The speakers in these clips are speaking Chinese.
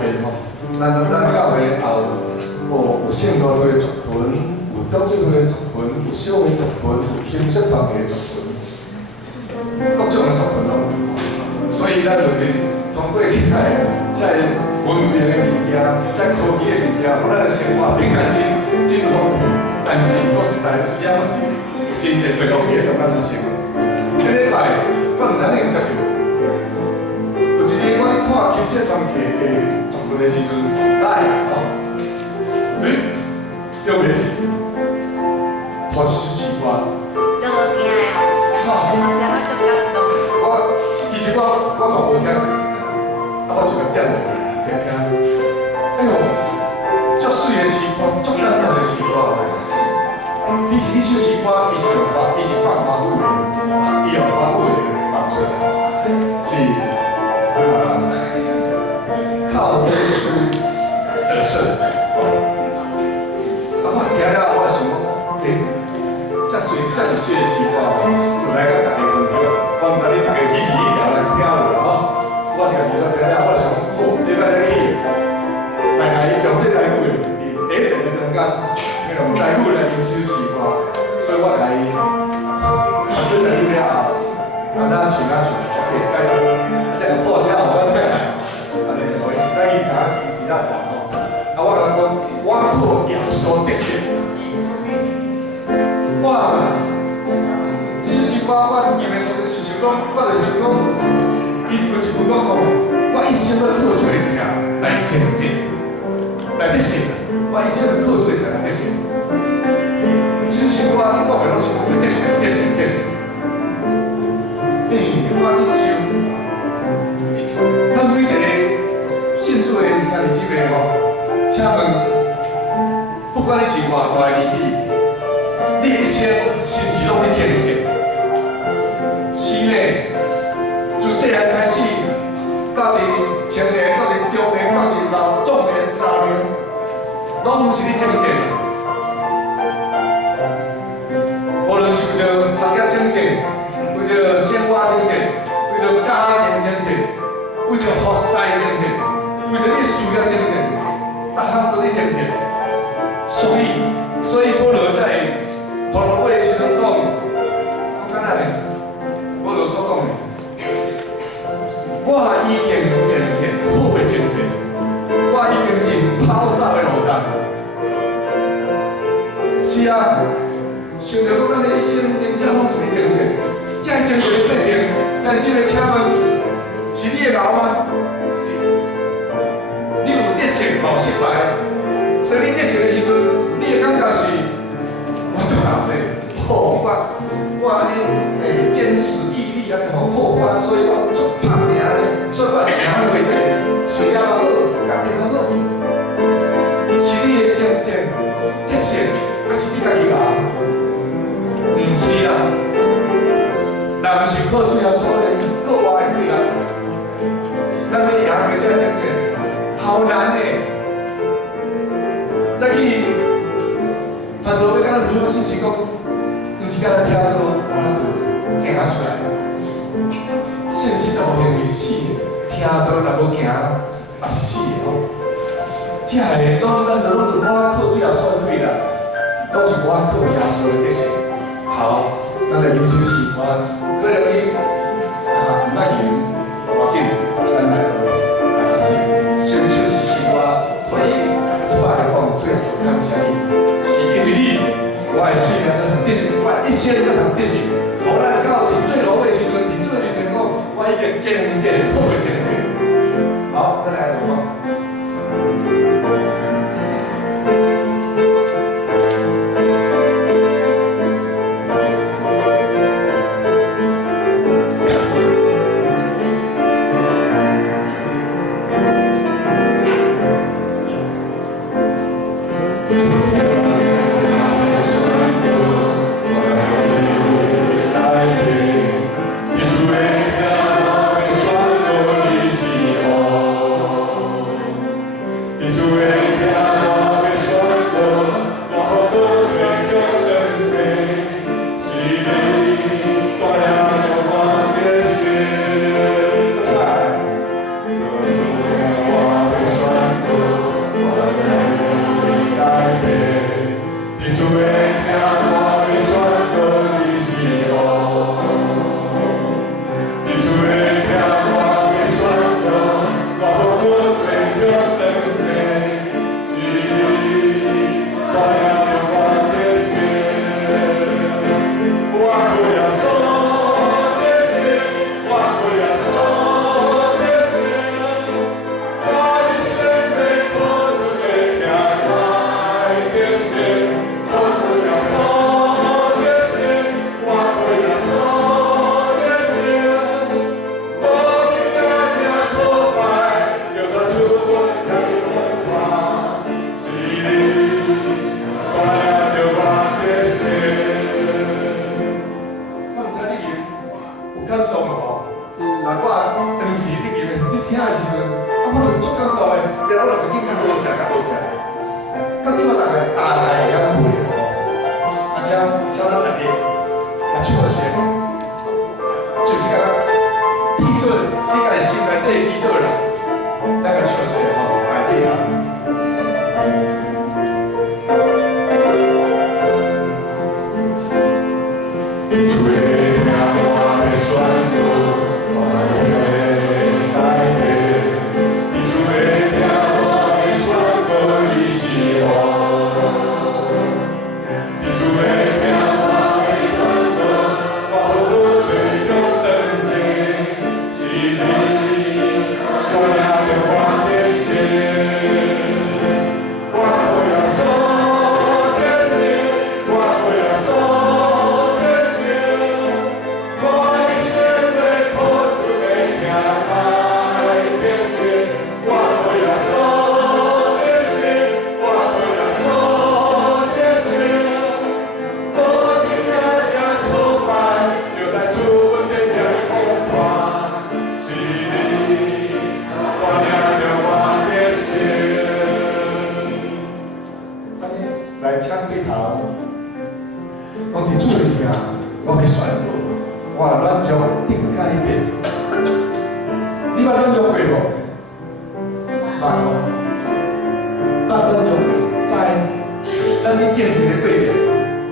面吼，咱教会后有圣徒会的族群，有德智会的族群，有小会族群，有青色团体的族群，各种的族群拢有。所以咱就通过这个文明的物件，科技的物件，互咱的生活变较真丰富。但是讲实在，有时仔嘛是真侪侪方面的咱发生。这礼拜我毋知你有接到，有一日我咧看青色团体的族群的时阵，来吼，有袂是？破事习惯。做听的哦，我听我足感动。其实我嘛无听，我就点落就听。哎呦，足水的诗歌，足简单的诗歌。你迄首诗歌，伊是放华语的，伊用华语的放出来，是靠耶稣得胜。我听了，我想讲，遮尔水的诗歌，就来甲大家分享。我毋知你大家几时一条来听落吼。我是家己说听了，我想好，礼拜再去，大家用这台语，第一个中间，用台语来吟首诗歌，所以我来反正台语了后，咱唱，OK， 介绍，这个破晓我快来，安尼，互伊一早去打其他段吼。我甲讲，我靠耶稣得胜，这首诗歌我念的时候是想讲，我就想讲，伊有一句讲我一生要靠做听来前进，来得胜，我一生要靠做听来得胜。这首诗歌你讲的拢是得胜。我你唱，咱每一个信主的兄弟姊妹吼，请问，不管你是偌大的年纪，你一生是毋是拢咧前进？是呢，自细汉开始，到伫青年，到伫中年，到伫壮年、老年，拢毋是咧前进。无论是为着学业前进，为着生活前进，为着家庭前进，为着服侍前进，为着你事业前进，逐项都咧前进。所以保罗在头路尾时阵讲，我敢若呢，保罗所讲的，我已经前进，好的前进，我已经进跑走的路上。是啊。想着讲，咱的一生真正拢是咧前进，这前进的过程，但即个请问，是你的老吗？你有得胜，无失败。当你得胜的时阵，你会感觉是，我足老咧，好我安尼坚持毅力安尼好，所以我足拍拼咧，所以我行袂停，事业也好，家庭也好，是你的前进得胜，还是你家己老？毋是啦，若毋是靠主耶稣的，搁活会起来，咱要赢过这前进，好难的。再去，传道要甲咱分享信息讲，毋是甲咱听到，我就行出来。信息都无形为死的，听到若无行，也是死的吼。这个咱就拢我靠主耶稣的起来，都是我靠耶稣的得胜。好，咱来吟首诗歌，可能你毋捌吟，无要紧，咱来先首诗歌，可以出来讲，最后感谢你，是因为你，我的生命才通得胜，我一生才通得胜。互咱到伫最落尾时阵，伫最面前讲，我已经前进，好的前进。好，咱来录啊。安尼来请对头，讲伫主的听，我会宣布，我软弱定改变。你捌软弱过无？捌无？捌软弱过，知？咱伫正常的过程，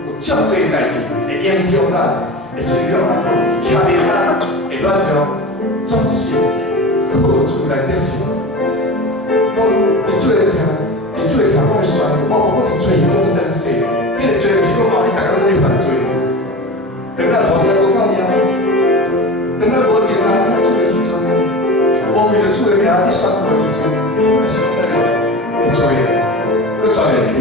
有足多代志会影响咱，会心量难好，徛伫咱会软弱，总是靠主来得胜。讲伫做的听，伫做的听，我会宣布，我伫做工真实，你哋做毋是讲你大家拢在犯罪。等咱菩萨无够了，等咱无情啊听主的时阵，无为了主的名你宣布的时阵，我是讲会做的。我宣的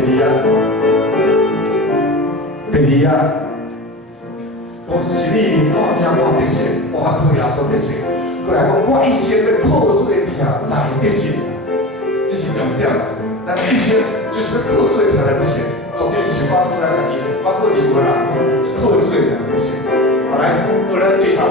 第二啊，讲是你我命我得胜，我靠耶稣得胜。过来讲，我一生要靠主的听来得胜，这是重点啦。咱一生就是要靠主的听来得胜，绝对毋是我靠咱家己，我靠任何人，是靠主的听来得胜。好来，我来对头。